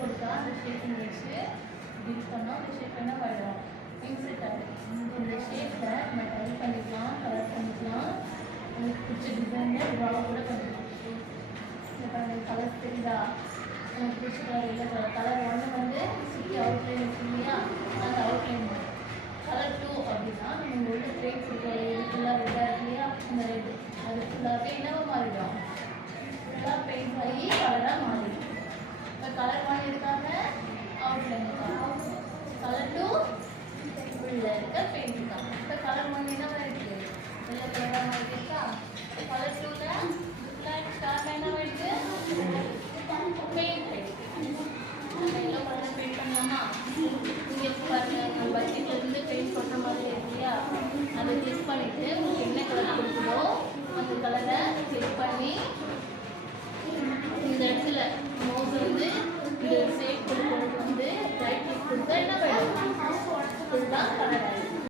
கொடுத்தா அந்த ஷேப்பிங் வச்சு இப்படி பண்ணோம். அந்த ஷேப் என்ன ஆகிடும்? இன்செட் ஆகிடும். இந்த ஷேப்பில் நம்ம டைப் பண்ணிக்கலாம், கலர் பண்ணிக்கலாம், உங்களுக்கு பிடிச்ச டிசைனில் ட்ரா கூட பண்ணிக்கலாம். இந்த கலர்ஸ் தெரியுதா? எனக்கு பிடிச்ச கலர் இல்லை கலர் 1 வந்து சுற்றி அவுட்லைன் இருக்கு இல்லையா, அந்த அவுட்லைன் கலர் 2 அப்படின்னா நம்ம உள்ள ட்ரேட் கொடுக்குற இது ஃபுல்லாக ரெட்டாக இருக்கு இல்லையா, அந்த ரெட்டு அது ஃபுல்லாகவே என்னவா மாறிடும்?